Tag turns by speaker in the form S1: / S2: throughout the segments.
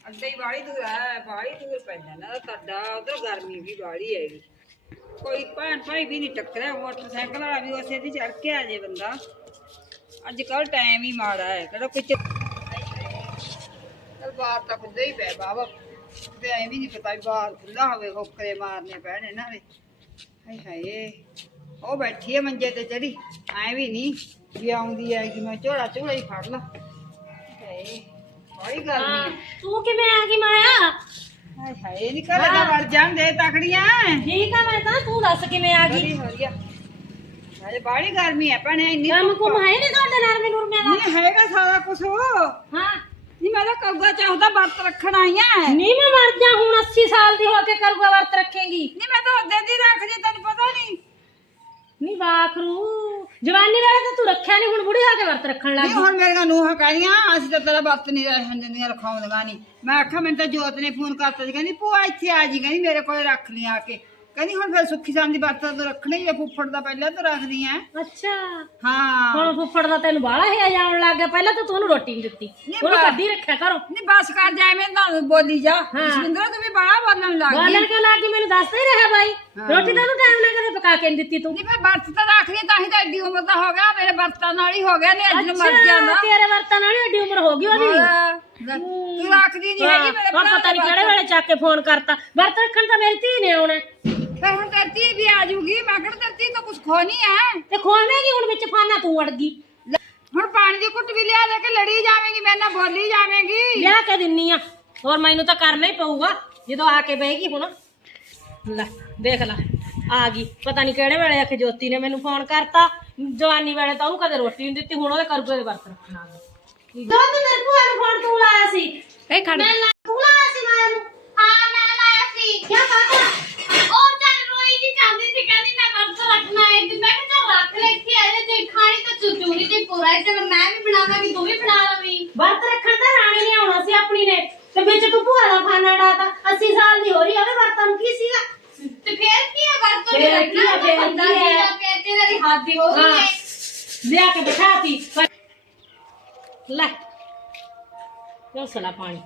S1: ਅੱਡੇ ਹੀ ਬਾਹਲੀ ਦੂਰ ਪੈਂਦਾ ਨਾ ਤੁਹਾਡਾ ਉਧਰ ਗਰਮੀ ਵੀ ਬਾਹਲੀ ਹੈਗੀ। ਕੋਈ ਭੈਣ ਭਾਈ ਵੀ ਨਹੀਂ ਟੱਕਰਿਆ, ਮੋਟਰਸਾਈਕਲ ਵਾਲਾ ਵੀ ਉਸੇ ਦੀ ਚੜ ਕੇ ਆ ਜੇ ਬੰਦਾ। ਅੱਜ ਕੱਲ ਟਾਈਮ ਹੀ ਮਾੜਾ ਹੈ, ਕਿਹੜਾ ਕੁਝ ਚਲ ਬਾਹਰ ਤਾਂ ਖੁੱਲ੍ਹਾ ਹੀ ਪਿਆ ਬਾਬਾ, ਤੇ ਐਂ ਵੀ ਨਹੀਂ ਪਤਾ ਵੀ ਬਾਹਰ ਖੁੱਲ੍ਹਾ ਹੋਵੇ, ਹੋਕਰੇ ਮਾਰਨੇ ਪੈਣ ਇਹਨਾਂ ਦੇ। ਹਾਏ ਹਾਏ ਉਹ ਬੈਠੀ ਹੈ ਮੰਜੇ ਤੇ ਚੜੀ, ਐਂ ਵੀ ਨਹੀਂ ਵੀ ਆਉਂਦੀ ਹੈ ਕਿ ਮੈਂ ਝੋਲਾ ਹੀ ਫੜ ਲਾ। ਹਾਏ ਬੜੀ ਗਰਮੀ ਹੈ।
S2: ਤੂੰ ਕਿਵੇਂ ਆ ਗਈ ਮਾਇਆ?
S1: ਹਾਏ ਹਾਏ ਨਹੀਂ ਘਰੇ ਤਾਂ ਵੜ ਜਾਂਦੇ ਤਕੜੀਆਂ।
S2: ਠੀਕ ਆ ਮੈਂ ਤਾਂ, ਤੂੰ ਦੱਸ ਕਿਵੇਂ ਆ ਗਈ?
S1: ਵਧੀਆ ਹਾਏ ਬੜੀ ਗਰਮੀ ਹੈ ਭੈਣੇ, ਇੰਨੀ
S2: ਕੰਮ ਕੁਮ ਹੈ ਨੀ ਤੁਹਾਡੇ ਨਰਮੇ ਨੂਰਮੇ ਦਾ?
S1: ਨਹੀਂ ਹੈਗਾ ਸਾਰਾ ਕੁਛ।
S2: ਹਾਂ
S1: ਨਹੀਂ ਮੈਂ ਤਾਂ ਕਊਗਾ ਚਾਹੁੰਦਾ ਵਰਤ ਰੱਖਣ ਆਈ ਆ।
S2: ਨਹੀਂ ਮੈਂ ਮਰ ਜਾ, ਹੁਣ 80 ਸਾਲ ਦੀ ਹੋ ਕੇ ਕਰੂਗਾ ਵਰਤ ਰੱਖੇਗੀ?
S1: ਨਹੀਂ ਮੈਂ ਤਾਂ ਉਹਦੇ ਦੀ ਰੱਖਦੀ, ਤੈਨੂੰ ਪਤਾ ਨਹੀਂ।
S2: ਨਹੀਂ ਵਾਖਰੂ ਜਵਾਨੀ ਵੇਲੇ ਤਾਂ ਤੂੰ ਰੱਖਿਆ ਨਹੀਂ, ਹੁਣ ਬੁੜੀ ਹੋ ਕੇ ਵਰਤ ਰੱਖਣ ਲੱਗ
S1: ਨਹੀਂ
S2: ਗਈ।
S1: ਹੁਣ ਮੇਰੀਆਂ ਨੂੰਹਾਂ ਕਹਿੰਦੀਆਂ ਅਸੀਂ ਤਾਂ ਤੇਰਾ ਵਰਤ ਨਹੀਂ ਰਹਿਣ ਦਿੰਦੀਆਂ, ਰਖਾਉਂਦੀਆਂ ਨਹੀਂ। ਮੈਂ ਆਖਿਆ ਮੈਨੂੰ ਤਾਂ ਜੋਤ ਨੇ ਫੋਨ ਕਰਤਾ ਸੀ, ਕਹਿੰਦੀ ਭੂਆ ਇੱਥੇ ਆ ਜੀ, ਕਹਿੰਦੀ ਮੇਰੇ ਕੋਲ ਰੱਖ ਲਈ ਆ ਕੇ। ਕਹਿੰਦੀ ਹੁਣ ਫਿਰ ਸੁੱਖੀ ਸਾਂਦੀ ਵਰਤ ਤਾਂ ਰੱਖਣੀ ਹੈ, ਫੁੱਫੜ ਦਾ ਪਹਿਲਾਂ ਤਾਂ ਰੱਖਦੀ ਐ।
S2: ਅੱਛਾ
S1: ਹਾਂ
S2: ਹੁਣ ਫੁੱਫੜ ਦਾ ਤੈਨੂੰ ਬਾਹਲਾ ਹਿਆ ਜਾਣ ਲੱਗ ਗਿਆ, ਪਹਿਲਾਂ ਤਾਂ ਤੂੰ ਉਹਨੂੰ ਰੋਟੀ ਨਹੀਂ ਦਿੱਤੀ, ਉਹਨੂੰ ਕੱਢੀ ਰੱਖਿਆ ਕਰੋ।
S1: ਨਹੀਂ ਬਸ ਕਰ ਜਾ, ਮੈਂ ਤਾਂ ਬੋਲੀ ਜਾ। ਜਸਵਿੰਦਰ ਤੂੰ ਵੀ ਬੜਾ ਬੋਲਣ ਲੱਗ ਗਈ।
S2: ਬੋਲਣ ਕਿਉਂ ਲੱਗ ਗਈ? ਮੈਨੂੰ ਦੱਸਦਾ ਹੀ ਰਿਹਾ ਬਾਈ, ਰੋਟੀ ਤਾਂ ਉਹਨੂੰ ਟਾਈਮ ਨਾਲ ਕਦੇ ਪਕਾ ਕੇ ਨਹੀਂ ਦਿੱਤੀ ਤੂੰ।
S1: ਨਹੀਂ ਮੈਂ ਵਰਤ ਤਾਂ ਰੱਖਦੀ, ਤਾਂ ਹੀ ਤਾਂ ਐਡੀ ਉਮਰ ਦਾ ਹੋ ਗਿਆ, ਮੇਰੇ ਵਰਤਾਂ ਨਾਲ ਹੀ ਹੋ ਗਿਆ। ਨੇ ਅੱਜ ਨੂੰ ਮਰ ਜਾਂਦਾ।
S2: ਤੇਰੇ ਵਰਤਾਂ ਨਾਲ ਹੀ ਐਡੀ ਉਮਰ ਹੋ ਗਈ ਉਹਦੀ।
S1: ਤੂੰ ਰੱਖਦੀ ਨਹੀਂ ਹੈਗੀ ਮੇਰੇ ਭਰਾ।
S2: ਪਤਾ ਨਹੀਂ ਕਿਹੜੇ ਵੇਲੇ ਚੱਕ ਕੇ ਫੋਨ ਕਰਤਾ, ਵਰਤ ਰੱਖਣ ਤਾਂ ਮੇਰੀ ਧੀ ਨੇ ਆਉਣਾ।
S1: ਫਿਰ ਹੁਣ ਧਰਤੀ ਵੀ ਆ ਜੂਗੀ, ਮੈਂ ਕਿਹੜਾ ਧਰਤੀ ਤਾਂ ਕੁਝ ਖੋਣੀ ਹੈ।
S2: ਤੇ ਖੋਵੇਂਗੀ ਹੁਣ, ਵਿੱਚ ਫਾਨਾ ਤੂੰ ਅੜ ਗਈ।
S1: ਹੁਣ ਪਾਣੀ ਦੀ ਘੁੱਟ ਵੀ ਲਿਆ ਦੇ ਕੇ ਲੜੀ ਜਾਵੇਂਗੀ, ਮੇਰੇ ਨਾਲ ਬੋਲੀ ਜਾਵੇਂਗੀ।
S2: ਲਿਆ ਕੇ ਦਿੰਨੀ ਆ, ਹੋਰ ਮੈਨੂੰ ਤਾਂ ਕਰਨਾ ਹੀ ਪਊਗਾ ਜਦੋਂ ਆ ਕੇ ਬਹੇਗੀ। ਹੁਣ ਲੈ ਦੇਖ ਲੈ ਆ ਗਈ, ਪਤਾ ਨਹੀਂ ਕਿਹੜੇ ਵੇਲੇ ਆਖੇ ਜੋਤੀ ਨੇ ਮੈਨੂੰ ਫੋਨ ਕਰਤਾ। ਜਵਾਨੀ ਵੇਲੇ ਤਾਂ ਉਹਨੂੰ ਕਦੇ ਰੋਟੀ ਨਹੀਂ ਦਿੱਤੀ, ਹੁਣ ਉਹਦੇ ਕਰੂਗੇ ਦੇ ਵਰਤ ਰੱਖਣਾ ਆ ਗਈ। ਦੋ ਤੇ ਮੇਰੇ ਭੂਆ ਨੂੰ ਫੋਨ ਤੂੰ ਲਾਇਆ ਸੀ?
S1: ਇਹ ਖੜ
S2: ਤੂੰ ਲਾਇਆ ਸੀ ਮਾਇਆ ਨੂੰ?
S3: ਹਾਂ ਮੈਂ ਲਾਇਆ ਸੀ।
S2: ਕੀ ਪਤਾ?
S3: ਉਹ ਚੱਲ ਰੋਈ ਜੀ ਜਾਂਦੀ ਸੀ, ਕਹਿੰਦੀ ਮੈਂ ਵਰਤ ਰੱਖਣਾ ਹੈ। ਤੇ ਮੈਂ ਕਿਹਾ ਚੱਲ ਰੱਖ ਲੈ, ਇੱਥੇ ਆ ਜਾ, ਜੇ ਖਾਣੀ ਤਾਂ ਚੂਰੀ ਤੇ ਪੂਰਾ ਹੈ, ਚਲ ਮੈਂ ਵੀ ਬਣਾਵਾਂਗੀ, ਤੂੰ ਵੀ ਬਣਾ ਲਵੀਂ।
S2: ਵਰਤ ਰੱਖਣ ਤਾਂ ਰਾਣੀ ਨੇ ਆਉਣਾ ਸੀ ਆਪਣੀ ਨੇ, ਤੇ ਵਿੱਚ ਤੂੰ ਭੂਆ ਦਾ ਖਾਣਾ ਡਾਤਾ। 80 ਸਾਲ ਦੀ ਹੋ ਰਹੀ ਆ, ਉਹਦੇ ਵਰਤਾਂ ਨੂੰ ਕੀ ਸੀਗਾ?
S3: ਤੇ ਫੇਰ ਕੀ ਹੈ, ਵਰਤ
S2: ਫੇਰ ਕੀ ਹੈ, ਫੇਰ
S3: ਬੰਦਾ
S2: ਕੀ ਹੈ?
S3: ਜਿਹੜਾ ਪਿਆ ਤੇਰਾ ਦੀ ਹੱਦ ਹੀ ਹੋ ਗਈ ਹੈ।
S2: ਲਿਆ ਕੇ ਬਿਠਾਤੀ ਲੈ ਚੋਸਲਾ ਪਾਣੀ।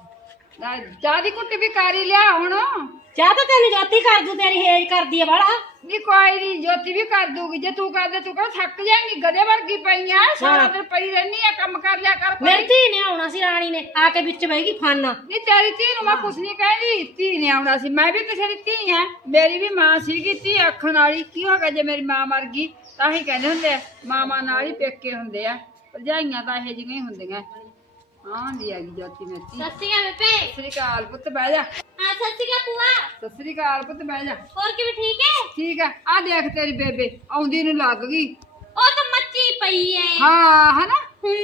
S1: ਚਾਹ ਦੀ ਘੁੱਟ ਵੀ ਕਰ ਹੀ ਲਿਆ ਹੁਣ।
S2: ਚਾਹ ਤਾਂ ਤੈਨੂੰ ਜੋਤੀ ਕਰ ਦੂ, ਤੇਰੀ ਹੇਜ ਕਰਦੀ ਆ ਬਾਲਾ।
S1: ਨਹੀਂ ਕੋਈ ਨਹੀਂ, ਜੋਤੀ ਵੀ ਕਰ ਦੂਗੀ। ਜੇ ਤੂੰ ਕਰਦੇ ਤੂੰ ਕਹਿੰਦਾ ਥੱਕ ਜਾਏਂਗੀ, ਗਧੇ ਵਰਗੀ ਪਈ ਆ, ਸਾਰਾ ਦਿਨ ਪਈ ਰਹਿਨੀ ਆ, ਕੰਮ ਕਰ ਲਿਆ ਕਰ।
S2: ਮੇਰੀ ਧੀ ਨੇ ਆਉਣਾ ਸੀ, ਰਾਣੀ ਨੇ ਆ ਕੇ ਵਿੱਚ ਬਹਿਗੀ ਫਾਨਾ।
S1: ਨਹੀਂ ਤੇਰੀ ਧੀ ਨੂੰ ਮੈਂ ਕੁਛ ਨਹੀਂ ਕਹਿੰਦੀ, ਧੀ ਨੇ ਆਉਣਾ ਸੀ। ਮੈਂ ਵੀ ਕਿਸੇ ਦੀ ਧੀ ਆ, ਮੇਰੀ ਵੀ ਮਾਂ ਸੀਗੀ ਧੀ ਆਖਣ ਵਾਲੀ। ਕੀ ਹੋ ਗਿਆ ਜੇ ਮੇਰੀ ਮਾਂ ਮਰ ਗਈ? ਤਾਂ ਹੀ ਕਹਿੰਦੇ ਹੁੰਦੇ ਆ ਮਾਵਾਂ ਨਾਲ ਹੀ ਪੇਕੇ ਹੁੰਦੇ ਆ, ਭਰਜਾਈਆਂ ਤਾਂ ਇਹੋ ਜਿਹੀਆਂ ਹੀ ਹੁੰਦੀਆਂ। ਹਾਂ ਦੀ ਆ ਗਈ ਜੋਤੀ ਮੇਰੀ ਧੀ।
S3: ਸਤਿ ਸ਼੍ਰੀ ਅਕਾਲ ਬੇਬੇ।
S1: ਸਤਿ ਸ੍ਰੀ ਅਕਾਲ ਪੁੱਤ, ਬਹਿ ਜਾ।
S3: ਹਾਂ ਸਤਿ ਸ਼੍ਰੀ ਅਕਾਲ ਭੂਆ।
S1: ਸਤਿ ਸ੍ਰੀ ਅਕਾਲ ਪੁੱਤ, ਬਹਿ ਜਾ।
S3: ਹੋਰ ਕਿਵੇਂ ਠੀਕ ਹੈ?
S1: ਠੀਕ ਆ, ਆ ਦੇਖ ਤੇਰੀ ਬੇਬੇ ਆਉਂਦੀ ਨੂੰ ਲੱਗ ਗਈ।
S3: ਉਹ ਤਾਂ ਮੱਚੀ ਪਈ ਹੈ।
S1: ਹਾਂ ਹਨਾ।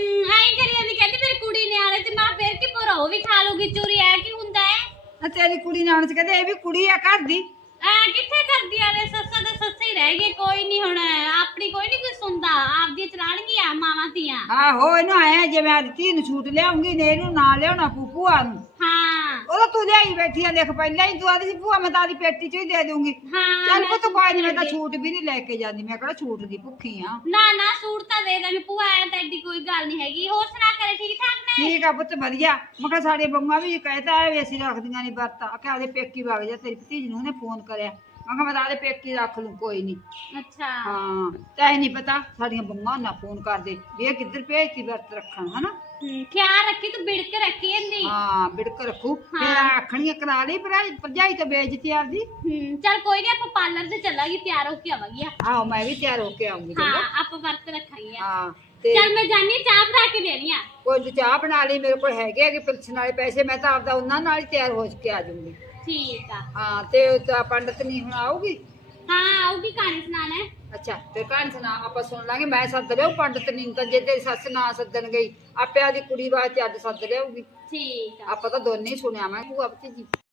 S3: ਆਈ ਕਰੀ ਜਾਂਦੀ, ਕਹਿੰਦੀ ਮੇਰੀ ਕੁੜੀ ਨੇ ਆਲੇ ਤੇ ਮੈਂ ਫੇਰ ਕੀ ਭਰਾ ਉਹ ਵੀ ਖਾ ਲੂਗੀ ਚੂਰੀ। ਐ ਕੀ ਹੁੰਦਾ ਹੈ?
S1: ਤੇਰੀ ਕੁੜੀ ਨੇ ਆਉਣ ਚ ਕਹਿੰਦੇ ਇਹ ਵੀ ਕੁੜੀ ਆ ਘਰ ਦੀ।
S3: ਐ ਕਿੱਥੇ ਕਰਦੀਆਂ ਨੇ, ਸੱਸਾਂ ਦੇ ਸੱਸੇ ਹੀ ਰਹਿ ਗਏ। ਕੋਈ ਨਹੀਂ, ਹੁਣ ਆਪਣੀ ਕੋਈ ਨਹੀਂ ਕੋਈ ਸੁਣਦਾ, ਆਪਦੀ ਚਲਾਣਗੀਆਂ ਮਾਵਾਂ ਧੀਆਂ।
S1: ਆਹੋ ਇਹਨੂੰ ਆਇਆ ਜੇ ਮੈਂ ਧੀ ਨੂੰ ਛੂਟ ਲਿਆਉਂਗੀ ਨੇ, ਇਹਨੂੰ ਨਾ ਲਿਆਉਣਾ ਭੂਆ ਨੂੰ।
S3: ਹਾਂ
S1: ਉਹਦਾ ਤੂੰ ਲਿਆਈ ਬੈਠੀ ਆ, ਦੇਖ ਪਹਿਲਾਂ ਹੀ ਤੂੰ ਆਦੀ ਸੀ ਭੂਆ ਮੈਂ ਤਾਂ ਆਦੀ ਪੇਟੀ ਚ ਹੀ ਦੇ ਦੂੰਗੀ।
S3: ਹਾਂ
S1: ਚੱਲ ਪੁੱਤ ਕੋਈ ਨਹੀਂ, ਮੈਂ ਤਾਂ ਛੂਟ ਵੀ ਨਹੀਂ ਲੈ ਕੇ ਜਾਂਦੀ, ਮੈਂ ਕਿਹੜਾ ਛੂਟ ਦੀ ਭੁੱਖੀ ਆ।
S3: ਨਾ ਨਾ ਸੂਟ ਤਾਂ ਦੇ ਦੇਣ ਭੂਆ, ਐ ਤਾਂ ਐਡੀ ਕੋਈ ਗੱਲ ਨਹੀਂ ਹੈਗੀ। ਹੋਰ ਸੁਣਾ ਕਰੇ ਠੀਕ ਠਾਕ ਨੇ?
S1: ਠੀਕ ਆ ਪੁੱਤ ਵਧੀਆ। ਮੈਂ ਕਿਹਾ ਸਾਡੇ ਬੰਗਾ ਵੀ ਕਹਿਤਾ ਹੈ ਵੀ ਅਸੀਂ ਰੱਖਦੀਆਂ ਨਹੀਂ ਵਰਤ। ਆ ਕੇ ਆਦੇ ਪੇਕੀ ਵਗ ਜਾ, ਤੇਰੀ ਭਤੀਜ ਨੂੰ ਉਹਨੇ ਫੋਨ ਕਰਿਆ। ਮੈਂ ਕਿਹਾ ਮੈਂ ਤਾਂ ਆਦੇ ਪੇਕੀ ਰੱਖ ਲੂੰ, ਕੋਈ ਨਹੀਂ।
S3: ਅੱਛਾ
S1: ਹਾਂ ਤਾਂ ਇਹ ਨਹੀਂ ਪਤਾ ਸਾਡੀਆਂ ਬੰਗਾਂ ਨਾ ਫੋਨ ਕਰਦੇ ਵੀ ਇਹ ਕਿੱਧਰ ਭੇਜਤੀ ਵਰਤ ਰੱਖਣ, ਹਨਾ।
S3: ਖਿਆਲ ਰੱਖੀ ਤੂੰ, ਬਿੜ ਕੇ ਰੱਖੀ ਇਹਦੀ।
S1: ਹਾਂ ਬਿੜਕ ਰੱਖੂ। ਫਿਰ ਆਖਣੀਆਂ ਕਰਾ ਲਈ ਭਰਜਾਈ ਤਾਂ ਬੇਇੱਜ਼ਤੀ ਆਪਦੀ।
S3: ਚੱਲ ਕੋਈ ਨਹੀਂ, ਆਪਾਂ ਪਾਰਲਰ ਤੇ ਚੱਲਾਂਗੇ, ਤਿਆਰ ਹੋ ਕੇ ਆਵਾਂਗੇ।
S1: ਆਹੋ ਮੈਂ ਵੀ ਤਿਆਰ ਹੋ ਕੇ ਆਉਂਗੀ।
S3: ਹਾਂ ਆਪਾਂ ਵਰਤ ਰੱਖਾਂਗੇ।
S1: ਹਾਂ ਤੇ
S3: ਚੱਲ ਮੈਂ ਜਾਨੀ, ਚਾਹ ਬਣਾ ਕੇ ਦੇਣੀ ਆ।
S1: ਕੋਈ ਤੂੰ ਚਾਹ ਬਣਾ ਲਈ, ਮੇਰੇ ਕੋਲ ਹੈਗੇ ਕਿ ਪਿਲਸਣ ਵਾਲੇ ਪੈਸੇ, ਮੈਂ ਤਾਂ ਆਪਦਾ ਉਹਨਾਂ ਨਾਲ ਹੀ ਤਿਆਰ ਹੋ ਕੇ ਆ ਜਾਊਂਗੀ।
S3: ਠੀਕ ਆ।
S1: ਹਾਂ ਤੇ ਪੰਡਤ ਨਹੀਂ ਹੁਣ ਆਊਗੀ?
S3: ਹਾਂ ਆਊਗੀ, ਕਹਾਣੀ ਸੁਣਾਣਾ।
S1: ਅੱਛਾ ਤੇ ਕਹਾਣੀ ਸੁਣਾ, ਆਪਾਂ ਸੁਣ ਲਾਂਗੇ। ਮੈਂ ਸੱਦ ਲਿਆਉ ਪੰਡਤ ਨਹੀਂ ਤਾਂ, ਜੇ ਤੇਰੀ ਸੱਸ ਨਾ ਸੱਦਣ ਗਈ ਆਪੇ ਆਦੀ ਕੁੜੀ ਵਾਸਤੇ ਅੱਡ ਸੱਦ ਲਿਆਊਗੀ।
S3: ਠੀਕ ਆ।
S1: ਆਪਾਂ ਤਾਂ ਦੋਨੇ ਹੀ ਸੁਣਿਆ ਮੈਂ ਭੂਆ ਭਤੀਜੀ।